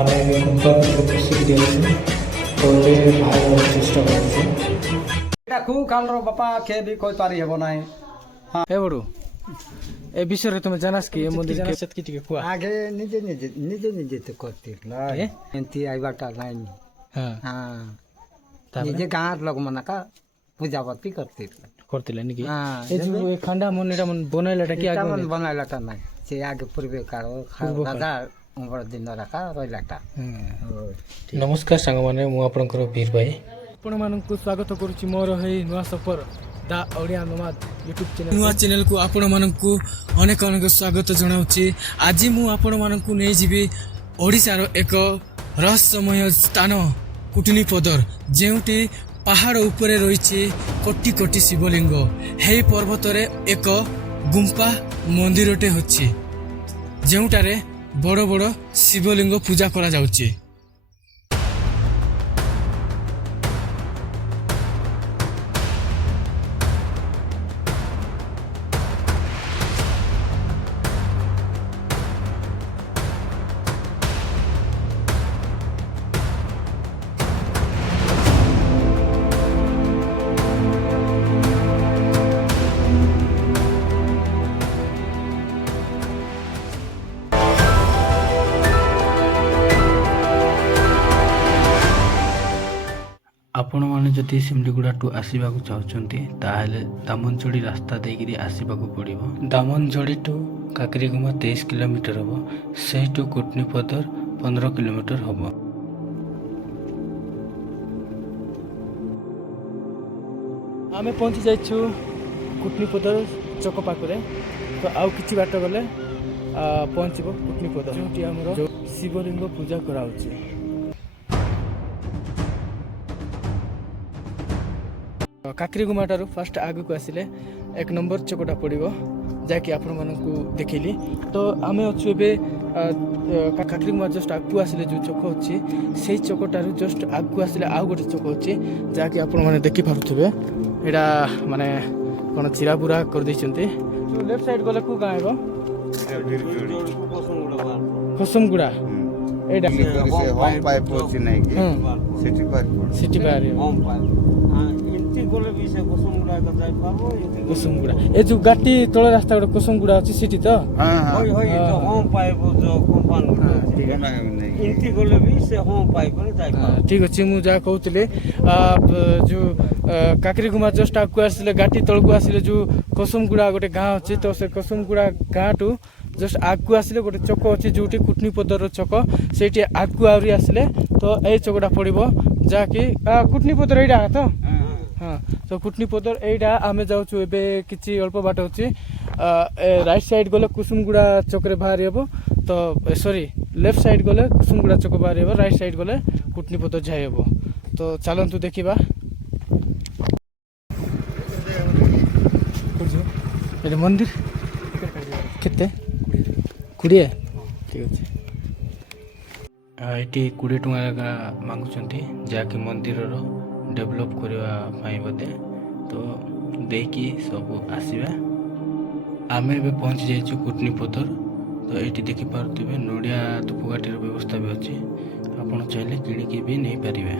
ଆମେ ଗୁମ୍ଫାରେ ପଶିକି ଦିଆହେଇଛି ତଳେ ବାହାରିବାର ଚେଷ୍ଟା କରୁଛୁ। এটা খুব কালর বাপা খেয়ে বি কই পারি হব নাই হে বড় এ বিষয়ে তুমি জানাস কি এ মন্দির জানাস কি টিকে কুয়া আগে নিজে নিজে নিজে নিজে তো করছিল এমতি আইবাটা নাই হ্যাঁ হ্যাঁ তারপরে নিজে গাঁর লোক মানাকা পূজাপাতি করছিল করতিলে নাকি হ্যাঁ, এই যে এই খান্ডা মন্দিরটা মন বনাইলাটা কি আগে তেমন বানাইলাটা নাই সে আগে পূর্বে কারো রাজা অমর দিন রাখা রইলাটা ନମସ୍କାର ସାଙ୍ଗମାନେ, ମୁଁ ଆପଣଙ୍କର ବୀର ଭାଇ। ଆପଣମାନଙ୍କୁ ସ୍ୱାଗତ କରୁଛି ମୋର ହେଇ ନୂଆ ସଫର ଦା ଓଡ଼ିଆ ନମାଦ ୟୁଟ୍ୟୁବ୍ ଚ୍ୟାନେଲ୍ ନୂଆ ଚ୍ୟାନେଲ୍କୁ ଆପଣମାନଙ୍କୁ ଅନେକ ଅନେକ ସ୍ୱାଗତ ଜଣାଉଛି। ଆଜି ମୁଁ ଆପଣମାନଙ୍କୁ ନେଇଯିବି ଓଡ଼ିଶାର ଏକ ରହସ୍ୟମୟ ସ୍ଥାନ କୁଟୁନିପଦର, ଯେଉଁଠି ପାହାଡ଼ ଉପରେ ରହିଛି କୋଟି କୋଟି ଶିବଲିଙ୍ଗ। ଏହି ପର୍ବତରେ ଏକ ଗୁମ୍ଫା ମନ୍ଦିରଟେ ଅଛି, ଯେଉଁଠାରେ ବଡ଼ ବଡ଼ ଶିବଲିଙ୍ଗ ପୂଜା କରାଯାଉଛି। ଆପଣମାନେ ଯଦି ସିମଲିଗୁଡ଼ାଠୁ ଆସିବାକୁ ଚାହୁଁଛନ୍ତି ତାହେଲେ ଦାମନଯୋଡ଼ି ରାସ୍ତା ଦେଇକିରି ଆସିବାକୁ ପଡ଼ିବ। ଦାମନଯୋଡ଼ିଠୁ କାକରିଗୁମା 23 କିଲୋମିଟର ହେବ, ସେଇଠୁ କୁଟନିପଦର 15 କିଲୋମିଟର ହେବ। ଆମେ ପହଞ୍ଚି ଯାଇଛୁ କୁଟନିପଦର ଚକ ପାଖରେ। ତ ଆଉ କିଛି ବାଟ ଗଲେ ପହଞ୍ଚିବ କୁଟନିପଦ, ଯେଉଁଠି ଆମର ଶିବଲିଙ୍ଗ ପୂଜା କରାହେଉଛି। କାକରିଗୁମାଠାରୁ ଫାଷ୍ଟ ଆଗକୁ ଆସିଲେ 1 ନମ୍ବର ଚକଟା ପଡ଼ିବ, ଯାହାକି ଆପଣମାନଙ୍କୁ ଦେଖେଇଲି। ତ ଆମେ ଅଛୁ ଏବେ କାକରିଗୁମା ଜଷ୍ଟ ଆଗକୁ ଆସିଲେ ଯେଉଁ ଚକ ଅଛି, ସେଇ ଚକଟାରୁ ଜଷ୍ଟ ଆଗକୁ ଆସିଲେ ଆଉ ଗୋଟେ ଚକ ଅଛି, ଯାହାକି ଆପଣମାନେ ଦେଖିପାରୁଥିବେ। ଏଇଟା ମାନେ କ'ଣ ଚିରାବୁରା କରିଦେଇଛନ୍ତି। ଲେଫ୍ଟ ସାଇଡ୍ ଗଲେ କେଉଁ ଗାଁ ହେବ? କୁସୁମଗୁଡ଼ା। ଏଇଟା ସେଠି ବାହାରିବ କୁସୁମଗୁଡ଼ା। ଏ ଯୋଉ ଗାଟି ତଳ ରାସ୍ତା ଗୋଟେ କୁସୁମଗୁଡ଼ା ଅଛି ସେଠି ତ। ଠିକ ଅଛି, ମୁଁ ଯାହା କହୁଥିଲି ଯୋଉ କାକରିଗୁମା ଜଷ୍ଟ ଆଗକୁ ଆସିଲେ ଗାଟି ତଳକୁ ଆସିଲେ ଯୋଉ କୁସୁମଗୁଡ଼ା ଗୋଟେ ଗାଁ ଅଛି, ତ ସେ କୁସୁମଗୁଡ଼ା ଗାଁଠୁ ଜଷ୍ଟ ଆଗକୁ ଆସିଲେ ଗୋଟେ ଚକ ଅଛି, ଯୋଉଠି କୁଟନିପଦର ଚକ। ସେଇଠି ଆଗକୁ ଆହୁରି ଆସିଲେ ତ ଏଇ ଚକଟା ପଡ଼ିବ, ଯାହାକି କୁଟନିପଦର ଏଇଟା ତ। ହଁ, ତ କୁଟନିପଦର ଏଇଟା ଆମେ ଯାଉଛୁ ଏବେ। କିଛି ଅଳ୍ପ ବାଟ ଅଛି, ରାଇଟ୍ ସାଇଡ୍ ଗଲେ କୁସୁମଗୁଡ଼ା ଚକରେ ବାହାରି ହେବ। ତ ସରି, ଲେଫ୍ଟ ସାଇଡ୍ ଗଲେ କୁସୁମଗୁଡ଼ା ଚକ ବାହାରି ହେବ, ରାଇଟ୍ ସାଇଡ୍ ଗଲେ କୁଟନିପଦ ଯାଇ ହେବ। ତ ଚାଲନ୍ତୁ ଦେଖିବା। ଏଠି ମନ୍ଦିର କେତେ? 20? ଠିକ ଅଛି। ଏଠି 20 ଟଙ୍କା ମାଗୁଛନ୍ତି, ଯାହାକି ମନ୍ଦିରର ଡେଭଲପ୍ କରିବା ପାଇଁ ବୋଧେ। ତ ଦେଇକି ସବୁ ଆସିବା। ଆମେ ଏବେ ପହଞ୍ଚି ଯାଇଛୁ କୁଟନିପଦର। ତ ଏଇଠି ଦେଖିପାରୁଥିବେ ନଡ଼ିଆ ଧୂପକାଠିର ବ୍ୟବସ୍ଥା ବି ଅଛି, ଆପଣ ଚାହିଁଲେ କିଣିକି ବି ନେଇପାରିବେ।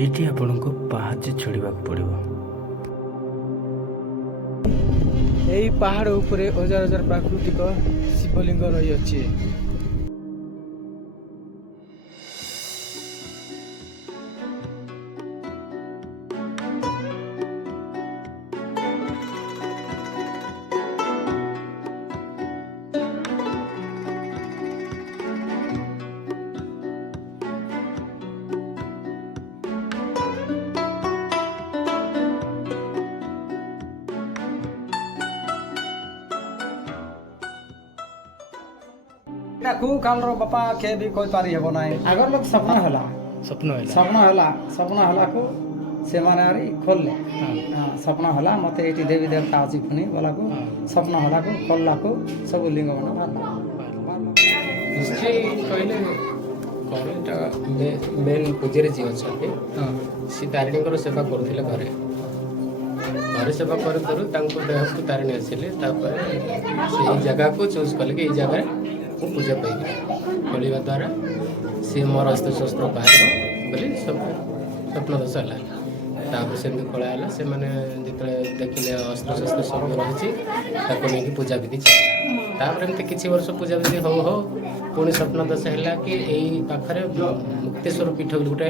ଏଇଠି ଆପଣଙ୍କୁ ପାହାଚ ଚଢ଼ିବାକୁ ପଡ଼ିବ। ଏହି ପାହାଡ଼ ଉପରେ ହଜାର ହଜାର ପ୍ରାକୃତିକ ଶିବଲିଙ୍ଗ ରହିଅଛି। এটা খুব কালর বাপা খেয়ে বি কই পারি হব নাই আগর লোক স্বপ্ন হলা ସ୍ୱପ୍ନ ହେଲା। স্বপ্ন হলাকু ସେମାନେ ଆହୁରି ଖୋଲିଲେ। ସ୍ୱପ୍ନ ହେଲା ମୋତେ ଏଇଠି ଦେବୀ ଦେବତା ଅଛି ପୁଣି ଗଲାକୁ ସ୍ୱପ୍ନ ହେଲାକୁ ଖୋଲିଲାକୁ ସବୁ ଲିଙ୍ଗ ମାନ ବାହାରିଲା। କହିଲେ କ'ଣ ଏଇଟା ମେନ୍ ପୂଜାରୀ ଯିଏ ଅଛନ୍ତି ସେ ତାରିଣୀଙ୍କର ସେବା କରୁଥିଲେ ଘରେ ସେବା କରୁ କରୁ ତାଙ୍କ ଦେହକୁ ତାରିଣୀ ଆସିଲେ। ତାପରେ ସେଇ ଜାଗାକୁ ଚୁଜ୍ କଲେ କି ଏଇ ଜାଗାରେ ମୁଁ ପୂଜା ପାଇବି ଖୋଳିବା ଦ୍ୱାରା ସିଏ ମୋର ଅସ୍ତ୍ରଶସ୍ତ୍ର ବାହାରିବ ବୋଲି ସ୍ୱପ୍ନ ଦୋଷ ହେଲା। ତାପରେ ସେମିତି ଖୋଳା ହେଲା। ସେମାନେ ଯେତେବେଳେ ଦେଖିଲେ ଅସ୍ତ୍ରଶସ୍ତ୍ର ସବୁ ରହିଛି ତାକୁ ନେଇକି ପୂଜାବିଧି ଚାଲିଲା। ତାପରେ ଏମିତି କିଛି ବର୍ଷ ପୂଜାବିଧି ହଉ ହଉ ପୁଣି ସ୍ୱପ୍ନ ଦୋଷ ହେଲା କି ଏଇ ପାଖରେ ମୁକ୍ତେଶ୍ୱର ପୀଠ ବୋଲି ଗୋଟେ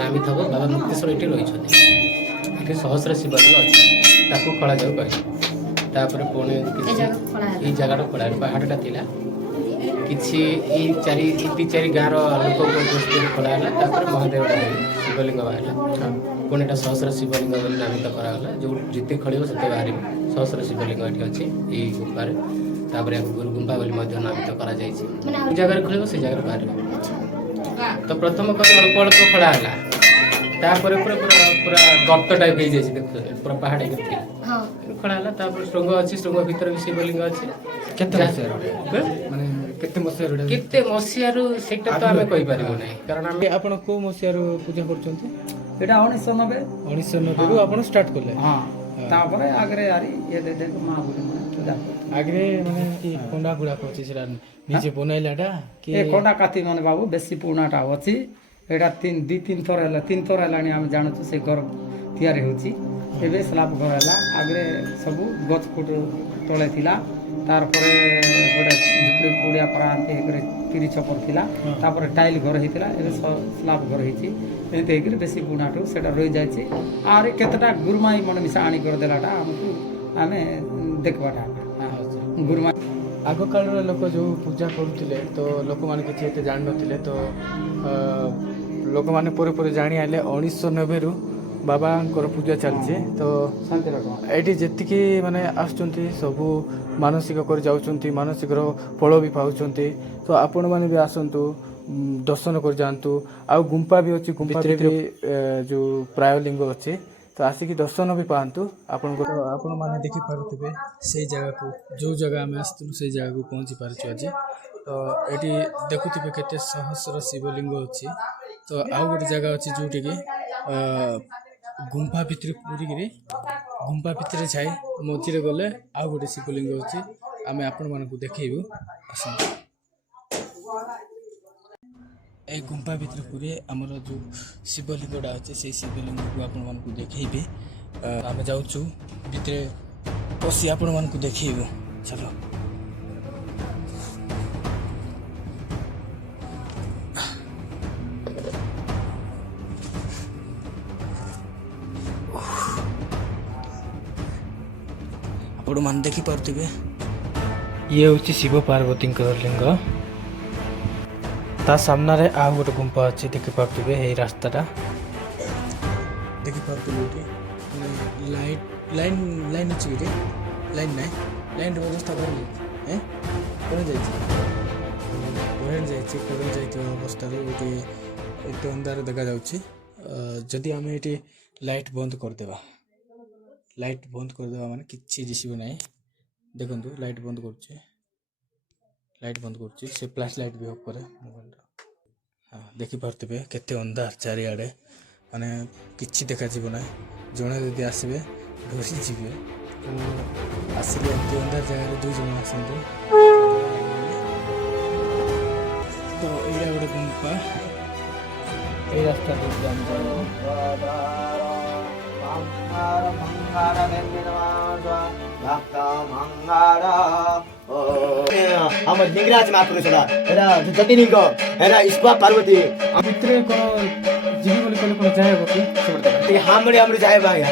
ନାମିତ ହବ ବାବା ମୁକ୍ତେଶ୍ୱର ଏଠି ରହିଛନ୍ତି। ଏଠି ସହସ୍ର ଶିବଲିଙ୍ଗ ଅଛି, ତାକୁ ଖୋଳାଯାଉ କହିଲେ। ତାପରେ ପୁଣି କିଛି ଏଇ ଜାଗାଟା ଖୋଳା ହେଲା। ପାହାଡ଼ଟା ଥିଲା କିଛି ଏଇ ଦୁଇ ଚାରି ଗାଁର ଲୋକଙ୍କ ଦୃଷ୍ଟିରେ ଖୋଳା ହେଲା। ତାପରେ ମହାଦେବ ଶିବଲିଙ୍ଗ ବାହାରିଲା। ପୁଣି ଏଇଟା ସହସ୍ର ଶିବଲିଙ୍ଗ ବୋଲି ନାମିତ କରାଗଲା। ଯେଉଁ ଯେତେ ଖୋଳିବ ସେତେ ବାହାରିବ। ସହସ୍ର ଶିବଲିଙ୍ଗ ଏଠି ଅଛି ଏଇ ଗୁମ୍ଫାରେ। ତାପରେ ଏହାକୁ ଗୁରୁ ଗୁମ୍ଫା ବୋଲି ମଧ୍ୟ ନାମିତ କରାଯାଇଛି। ଯେଉଁ ଜାଗାରେ ଖୋଳିବ ସେ ଜାଗାରେ ବାହାରିବ। ତ ପ୍ରଥମ କରି ଅଳ୍ପ ଅଳ୍ପ ଖୋଳା ହେଲା। ତାପରେ ପୁରା ପୁରା ପୁରା ଗର୍ତ୍ତ ଟାଇପ୍ ହେଇଯାଇଛି। ଦେଖୁଛନ୍ତି ପୁରା ପାହାଡ଼ ହେଇକି ଥିଲା ଖୋଳା ହେଲା। ତାପରେ ଶୃଙ୍ଗ ଅଛି, ଶୃଙ୍ଗ ଭିତରେ ବି ଶିବଲିଙ୍ଗ ଅଛି। କେତେ ମସିହାରୁ ମାନେ କେତେ ମସିହାରୁ କେତେ ମସିହାରୁ ସେଇଟା ତ ଆମେ କହିପାରିବୁ ନାହିଁ, କାରଣ ଆମେ ଆପଣ କୋଉ ମସିହାରୁ ପୂଜା କରୁଛନ୍ତି? ଏଇଟା 1990 1990ରୁ ଆପଣ ଷ୍ଟାର୍ଟ କଲେ। ହଁ। ତାପରେ ଆଗରେ ଆରି ଇଏ ଦେଇଦେଲୁ ମା ବୋଲି ମାନେ ପୂଜା କରୁ। ଆଗରେ ମାନେ କି କଣ୍ଡା ଗୁଡ଼ାକ ଅଛି ସେଟା ନିଜେ ବନେଇଲାଟା କି ଏ କଣ୍ଡା କାତି ମାନେ ବାବୁ ବେଶୀ ପୁରୁଣାଟା ଅଛି। ଏଇଟା ଦୁଇ ତିନି ଥର ହେଲା, 3 ଥର ହେଲାଣି ଆମେ ଜାଣୁଛୁ ସେ ଘର ତିଆରି ହେଉଛି। ଏବେ ସ୍ଲାବ୍ ଘର ହେଲା। ଆଗରେ ସବୁ ଗଛ ଫୁଟ ତଳେ ଥିଲା। ତାପରେ ଗୋଟେ ଝୁପଡ଼ି ପୁଡ଼ିଆ ପରା ଏମିତି ହେଇକରି 3 ଛପର ଥିଲା। ତାପରେ ଟାଇଲ୍ ଘର ହେଇଥିଲା। ଏବେ ସ୍ଲାବ୍ ଘର ହେଇଛି। ଏମିତି ହେଇକରି ବେଶୀ ପୁରୁଣାଠୁ ସେଇଟା ରହିଯାଇଛି। ଆହୁରି କେତେଟା ଗୁରୁମାଇ ମନେ ମିଶା ଆଣି କରିଦେଲାଟା ଆମକୁ ଆମେ ଦେଖିବାଟା ଗୁରୁମା ଆଗକାଳର ଲୋକ ଯେଉଁ ପୂଜା କରୁଥିଲେ ତ ଲୋକମାନେ କିଛି ଏତେ ଜାଣିନଥିଲେ। ତ ଲୋକମାନେ ପରେ ପରେ ଜାଣି ଆଇଲେ 1990ରୁ ବାବାଙ୍କର ପୂଜା ଚାଲିଛି। ତ ଏଇଠି ଯେତିକି ମାନେ ଆସୁଛନ୍ତି ସବୁ ମାନସିକ କରି ଯାଉଛନ୍ତି, ମାନସିକର ଫଳ ବି ପାଉଛନ୍ତି। ତ ଆପଣମାନେ ବି ଆସନ୍ତୁ, ଦର୍ଶନ କରି ଯାଆନ୍ତୁ। ଆଉ ଗୁମ୍ଫା ବି ଅଛି, ଗୁମ୍ଫା ଭିତରେ ଯେଉଁ ପ୍ରାୟ ଲିଙ୍ଗ ଅଛି। ତ ଆସିକି ଦର୍ଶନ ବି ପାଆନ୍ତୁ। ଆପଣମାନେ ଦେଖିପାରୁଥିବେ ସେଇ ଜାଗାକୁ, ଯେଉଁ ଜାଗା ଆମେ ଆସିଥିଲୁ ସେଇ ଜାଗାକୁ ପହଞ୍ଚି ପାରିଛୁ ଆଜି। ତ ଏଠି ଦେଖୁଥିବେ କେତେ ସହସ୍ର ଶିବଲିଙ୍ଗ ଅଛି। ତ ଆଉ ଗୋଟେ ଜାଗା ଅଛି ଯେଉଁଠିକି ଗୁମ୍ଫା ଭିତରେ ପୁରିକିରି ଗୁମ୍ଫା ଭିତରେ ଯାଇ ମଝିରେ ଗଲେ ଆଉ ଗୋଟେ ଶିବଲିଙ୍ଗ ଅଛି। ଆମେ ଆପଣମାନଙ୍କୁ ଦେଖେଇବୁ, ଆସନ୍ତୁ। এই ଗୁମ୍ଫା ଭିତରେ ପୁରୀ ଆମର ଯେଉଁ ଶିବଲିଙ୍ଗଟା ଅଛି ସେଇ ଶିବଲିଙ୍ଗକୁ ଆପଣମାନଙ୍କୁ ଦେଖେଇବି। ଆମେ ଯାଉଛୁ ଭିତରେ ପଶି ଆପଣମାନଙ୍କୁ ଦେଖେଇବୁ। ଚାଲ। ଆପଣମାନେ ଦେଖିପାରୁଥିବେ ଇଏ ହେଉଛି ଶିବ ପାର୍ବତୀଙ୍କର ଲିଙ୍ଗ। ତା ସାମ୍ନାରେ ଆଉ ଗୋଟେ ଗୁମ୍ଫା ଅଛି, ଦେଖିପାରୁଥିବେ ଏଇ ରାସ୍ତାଟା ଦେଖିପାରୁଥିବେ। ଏଠି ଲାଇନ୍ ଅଛି ଏଠି, ଲାଇନ୍ ନାହିଁ, ଲାଇନ୍ର ବ୍ୟବସ୍ଥା କରାଯାଇଛି। କରାଯାଇଛି ଯାଇଥିବା ଅବସ୍ଥାରେ ଏଠି ଏତେ ଅନ୍ଧାର ଦେଖାଯାଉଛି। ଯଦି ଆମେ ଏଠି ଲାଇଟ୍ ବନ୍ଦ କରିଦେବା ମାନେ କିଛି ଦିଶିବ ନାହିଁ। ଦେଖନ୍ତୁ ଲାଇଟ୍ ବନ୍ଦ କରୁଛି, ସେ ଫ୍ଲାସ୍ ଲାଇଟ୍ ବି ଅଫ୍ କରେ ମୋବାଇଲର। ହଁ, ଦେଖିପାରୁଥିବେ କେତେ ଅନ୍ଧାର ଚାରିଆଡ଼େ, ମାନେ କିଛି ଦେଖାଯିବ ନାହିଁ। ଜଣେ ଯଦି ଆସିବେ ଡରିଯିବେ। ଆସିଲେ ଏମିତି ଅନ୍ଧାର ଜାଗାରେ 2 ଜଣ ଆସନ୍ତୁ। ତ ଏଇଟା ଗୋଟେ ଗୁମ୍ଫା, ଏଇ ରାସ୍ତା ଦେଇକି ଆମେ ଯାଉ। আমার লিঙ্গরাজ মহাপুরুষরা এরা জ্যোতির্লিঙ্গ এরা ইস্পা পার্বতী ଭିତରେ କ'ଣ ଯିବି ବୋଲି କହିଲେ କ'ଣ ଯାଇ ହେବ କି? ଟିକେ ହାମড়ে আমরা যাইবা আଜ୍ଞା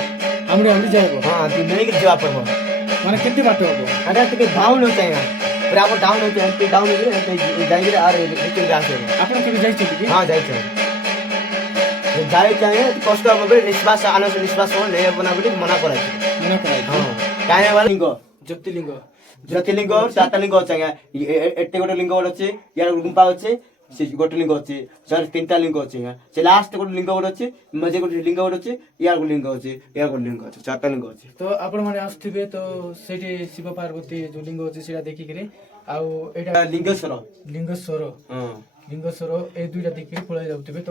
ଆମରି ଯାଇ ହେବ ହଁ ଟିକେ ନେଇକି ଯିବା ପଡିବ ମାନେ କେତେ ବାଟ ହେବ? ଆଜ୍ଞା ଟିକେ ଡାଉନ୍ ହଉଛି ଆଜ୍ଞା ପୁରା ଆମର ଡାଉନ୍ ହଉଛି ଏମିତି ଡାଉନ୍ ହେଇକି ଏମିତି ଯାଇକିରି ଆର ଭିତରକୁ ଆସିବ। ଆପଣ କେବେ ଯାଇଛନ୍ତି କି? ହଁ ଯାଇଛ ଯାଇଛ ଆଜ୍ଞା କଷ୍ଟ ହବ ବୋଲି ନିଶ୍ୱାସ ଆନନ୍ଦ ନିଶ୍ୱାସ ନେଇ ହେବ ନା ବୋଲି ମନା କରାଯାଇଛି। ମନା କରାଯାଇଛି। ହଁ କାହିଁକି ବୋଲେ ଲିଙ୍ଗ ଜ୍ୟୋତିର୍ଲିଙ୍ଗ ଜ୍ୟୋତିର୍ଲିଙ୍ଗ 4ଟା ଲିଙ୍ଗ ଅଛି ଆଜ୍ଞା। ଏଠି ଗୋଟେ ଲିଙ୍ଗ ଗୋଟେ ଅଛି, ଇଆଡେ ଗୁମ୍ଫା ଅଛି, ସେ ଗୋଟେ ଲିଙ୍ଗ ଅଛି, 3ଟା ଲିଙ୍ଗ ଅଛି ଆଜ୍ଞା। ସେ ଲାଷ୍ଟ ଗୋଟେ ଲିଙ୍ଗ ଗୋଟେ ଅଛି, ମଝି ଗୋଟେ ଲିଙ୍ଗ ଗୋଟେ ଅଛି, ଇଆଡେ ଗୋଟେ ଲିଙ୍ଗ ଅଛି, ଇଆଡେ ଗୋଟେ ଲିଙ୍ଗ ଅଛି, 4ଟା ଲିଙ୍ଗ ଅଛି। ତ ଆପଣମାନେ ଆସୁଥିବେ ତ ସେଇଠି ଶିବ ପାର୍ବତୀ ଯେଉଁ ଲିଙ୍ଗ ଅଛି ସେଇଟା ଦେଖିକିରି, ଆଉ ଏଇଟା ଲିଙ୍ଗେଶ୍ୱର ଲିଙ୍ଗେଶ୍ୱର ଏଇ 2ଟା ଦେଖିକିରି ପଳେଇ ଯାଉଥିବେ। ତ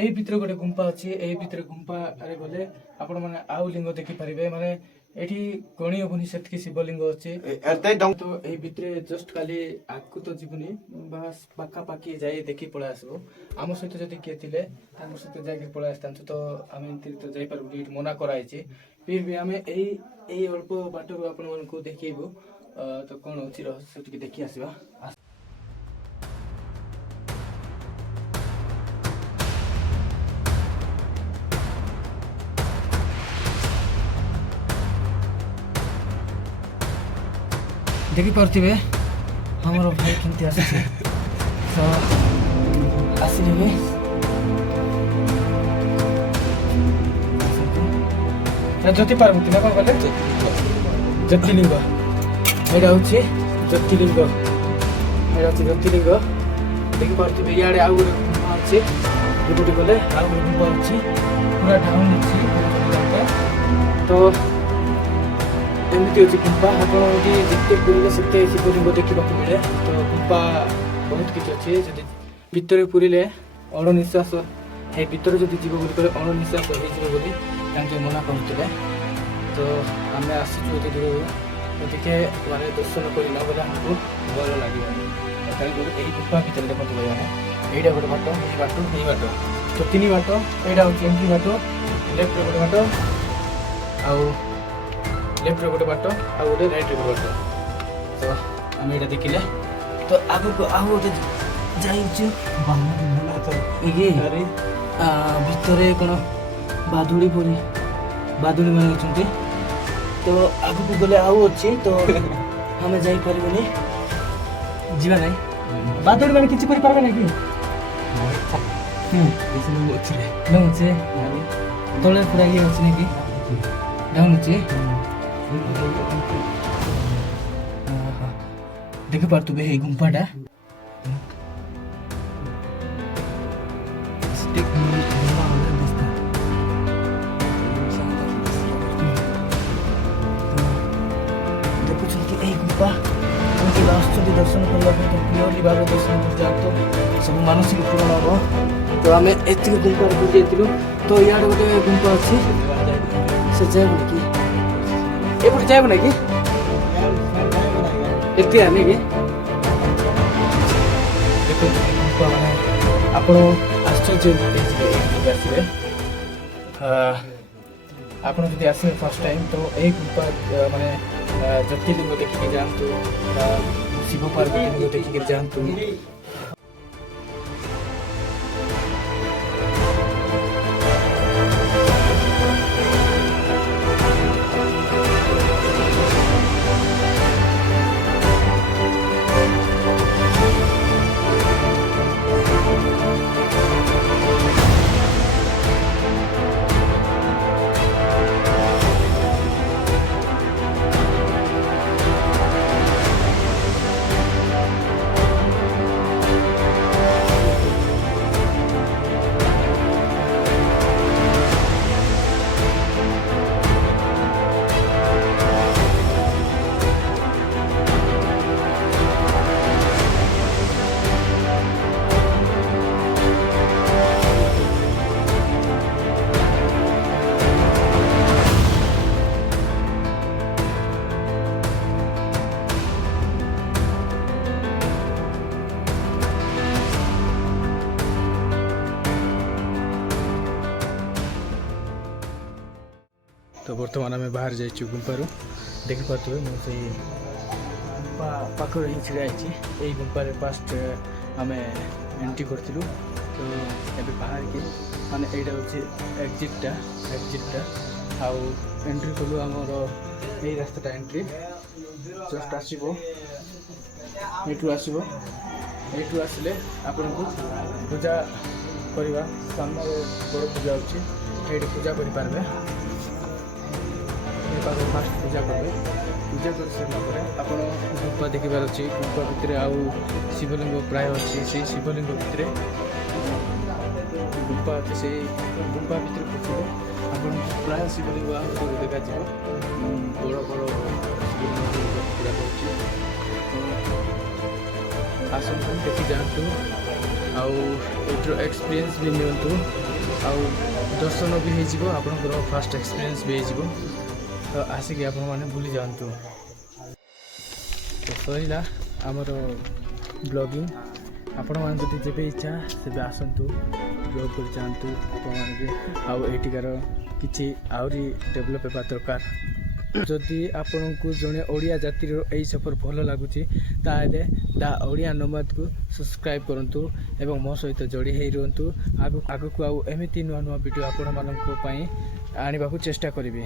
ଏଇ ଭିତରେ ଗୋଟେ ଗୁମ୍ଫା ଅଛି, ଏଇ ଭିତରେ ଗୁମ୍ଫାରେ ଗଲେ ଆପଣମାନେ ଆଉ ଲିଙ୍ଗ ଦେଖିପାରିବେ। ମାନେ ଏଠି ଗଣି ହବନି ସେତିକି ଶିବଲିଙ୍ଗ ଅଛି। ଏତେ ଡଙ୍ଗ ତ ଏଇ ଭିତରେ ଜଷ୍ଟ ଖାଲି ଆଗକୁ ତ ଯିବୁନି, ବାସ୍ ପାଖାପାଖି ଯାଇ ଦେଖି ପଳେଇ ଆସିବୁ। ଆମ ସହିତ ଯଦି କିଏ ଥିଲେ ତାଙ୍କ ସହିତ ଯାଇକି ପଳେଇ ଆସିଥାନ୍ତୁ, ତ ଆମେ ଏମିତି ତ ଯାଇପାରିବୁ, ଏଇଠି ମନା କରାହେଇଛି। ଫିର୍ ବି ଆମେ ଏଇ ଅଳ୍ପ ବାଟରୁ ଆପଣମାନଙ୍କୁ ଦେଖେଇବୁ। ତ କ'ଣ ଅଛି ରହସ୍ୟ ଟିକେ ଦେଖି ଆସିବା। ଦେଖିପାରୁଥିବେ ଆମର ଭାଇ କେମିତି ଆସୁଛି। ତ ଆସିଲେ ବି ଜ୍ୟୋତି ପାର୍ବତୀ ନା କ'ଣ କଲେ ଜ୍ୟୋତିର୍ଲିଙ୍ଗ। ଏଇଟା ହେଉଛି ଜ୍ୟୋତିର୍ଲିଙ୍ଗ, ଏଇଟା ହେଉଛି ଜ୍ୟୋତିର୍ଲିଙ୍ଗ। ଦେଖିପାରୁଥିବେ ଇଆଡ଼େ ଆଉ ଗୋଟେ ଗୁମ୍ଫା ଅଛି, ଏପଟେ ଗଲେ ଆଉ ଗୋଟେ ଗୁମ୍ଫା ଅଛି, ପୁରା ଡାଉନ୍ ଅଛି। ତ ଏମିତି ଅଛି ଗୁମ୍ଫା। ଆପଣ ଯଦି ଯେତେ ପୁରୀରେ ସେତେ ଶିବଲିଙ୍ଗ ଦେଖିବାକୁ ମିଳେ। ତ ଗୁମ୍ଫା ବହୁତ କିଛି ଅଛି। ଯଦି ଭିତରେ ପୁରିଲେ ଅଣନିଶ୍ୱାସ, ଏଇ ଭିତରେ ଯଦି ଯିବ ବୋଲି କହିଲେ ଅଣନିଶ୍ୱାସ ହେଇଯିବ ବୋଲି ତାଙ୍କେ ମନା କରୁଥିଲେ। ତ ଆମେ ଆସିଛୁ ଏତେ ଦୂରରୁ, ଟିକେ ମାନେ ଦର୍ଶନ କରିନ ବୋଲେ ଆମକୁ ଭଲ ଲାଗିବନି। ତେଣୁକରି ଏହି ଗୁମ୍ଫା ଭିତରେ ଦେଖନ୍ତୁ ଭାଇମାନେ, ଏଇଟା ଗୋଟେ ବାଟ, ଏଇ ବାଟ, ଏଇ ବାଟ, ତ 3 ବାଟ। ଏଇଟା ହେଉଛି ଏଣ୍ଟ୍ରି ବାଟ, ଲେଫ୍ଟରେ ଗୋଟେ ବାଟ, ଆଉ ଲେଫ୍ଟରେ ଗୋଟେ ବାଟ, ଆଉ ଗୋଟେ ରାଇଟ୍ରେ ଗୋଟେ ବାଟ। ତ ଆମେ ଏଇଟା ଦେଖିଲେ ତ ଆଗକୁ ଆଉ ଗୋଟେ ଯାଇଛୁ। ଭିତରେ କ'ଣ ବାଦୁଡ଼ି ପରି ବାଦୁଡ଼ି ମାନେ ଅଛନ୍ତି। ତ ଆଗକୁ ଗଲେ ଆଉ ଅଛି, ତ ଆମେ ଯାଇପାରିବୁନି, ଯିବା ନାହିଁ। ବାଦୁଡ଼ି ମାନେ କିଛି କରିପାରିବେ ନାହିଁ କି? ଅଛି ତଳେ ପୁରା ଇଏ ଅଛି ନାଇଁ କି, ଡାଉନ୍ ଅଛି। ଦେଖିପାରୁଥିବେ ଏଇ ଗୁମ୍ଫାଟା। ଦେଖୁଛନ୍ତି ଏଇ ଗୁମ୍ଫା, କେମିତି ଆସୁଛନ୍ତି ଦର୍ଶନ କରିବା ପାଇଁ, ତ କ୍ଲିୟରଲି ଭାବରେ ଦର୍ଶନ କରି ଯାଆନ୍ତୁ, ସବୁ ମାନସିକ ପୂରଣ ହବ। ତ ଆମେ ଏତିକି ଗୁମ୍ଫାରେ ବୁଲିଯାଇଥିଲୁ। ତ ଇଆଡ଼େ ଗୋଟେ ଗୁମ୍ଫା ଅଛି, ସେ ଯାଏବ କି ଏପଟେ ଯାଏବ ନାଇଁ କି, ଏତେ ଆନେ କି ଦେଖନ୍ତୁ ଗୁମ୍ଫା ମାନେ ଆପଣ ଆଶ୍ଚର୍ଯ୍ୟ ହେଇଯିବେ ଆସିବେ। ଆପଣ ଯଦି ଆସିବେ ଫାର୍ଷ୍ଟ ଟାଇମ୍, ତ ଏଇ ଗୁମ୍ଫା ମାନେ ଜ୍ୟୋତିର୍ଲିଙ୍ଗ ଦେଖିକି ଯାଆନ୍ତୁ, ଶିବ ପାର୍ବତୀ ଲିଙ୍ଗ ଦେଖିକି ଯାଆନ୍ତୁ। तो बर्तमान आम बाहर जाइए गुंपारू देखिपे मुझे गुंपा पाखर ही छिड़ा यही गुंपारे फास्ट आम एंट्री करूँ। तो ये बाहर के माने यहाँ हूँ एक्जिटा आउ एंट्री कलु आमर यही रास्ता एंट्री जस्ट आसो यू आसिले आपन को पूजा करवा सामने बड़ पूजा होती पूजा करें फास्ट पूजा करेंगे। पूजा कर सारा आप गुंपा देखिबार अच्छे गुंपा भितर आउ शिवलिंग प्राय अच्छी से शिवलिंग भितर गुंपा अच्छे से गुंपा भितर पकड़े आप प्राय शिवलिंग देखा बड़ बड़ शिवलिंग गुड़ाक आसतु देखी जातु आउटर एक्सपीरियंस भी नियंतु आउ दर्शन भी हो फास्ट एक्सपीरियंस भी हो। ତ ଆସିକି ଆପଣମାନେ ଭୁଲି ଯାଆନ୍ତୁ। ତ ସରିଲା ଆମର ବ୍ଲଗିଂ। ଆପଣମାନେ ଯଦି ଯେବେ ଇଚ୍ଛା ସେବେ ଆସନ୍ତୁ, ବ୍ଲଗ୍ କରି ଯାଆନ୍ତୁ ଆପଣମାନେ। ଆଉ ଏଇଠିକାର କିଛି ଆହୁରି ଡେଭଲପ୍ ହେବା ଦରକାର। ଯଦି ଆପଣଙ୍କୁ ଜଣେ ଓଡ଼ିଆ ଜାତିର ଏହି ସଫର ଭଲ ଲାଗୁଛି ତାହେଲେ ଦ ଓଡ଼ିଆ ନୋମାଦକୁ ସବସ୍କ୍ରାଇବ୍ କରନ୍ତୁ ଏବଂ ମୋ ସହିତ ଯୋଡ଼ି ହେଇ ରୁହନ୍ତୁ। ଆଗକୁ ଆଉ ଏମିତି ନୂଆ ନୂଆ ଭିଡ଼ିଓ ଆପଣମାନଙ୍କ ପାଇଁ ଆଣିବାକୁ ଚେଷ୍ଟା କରିବି।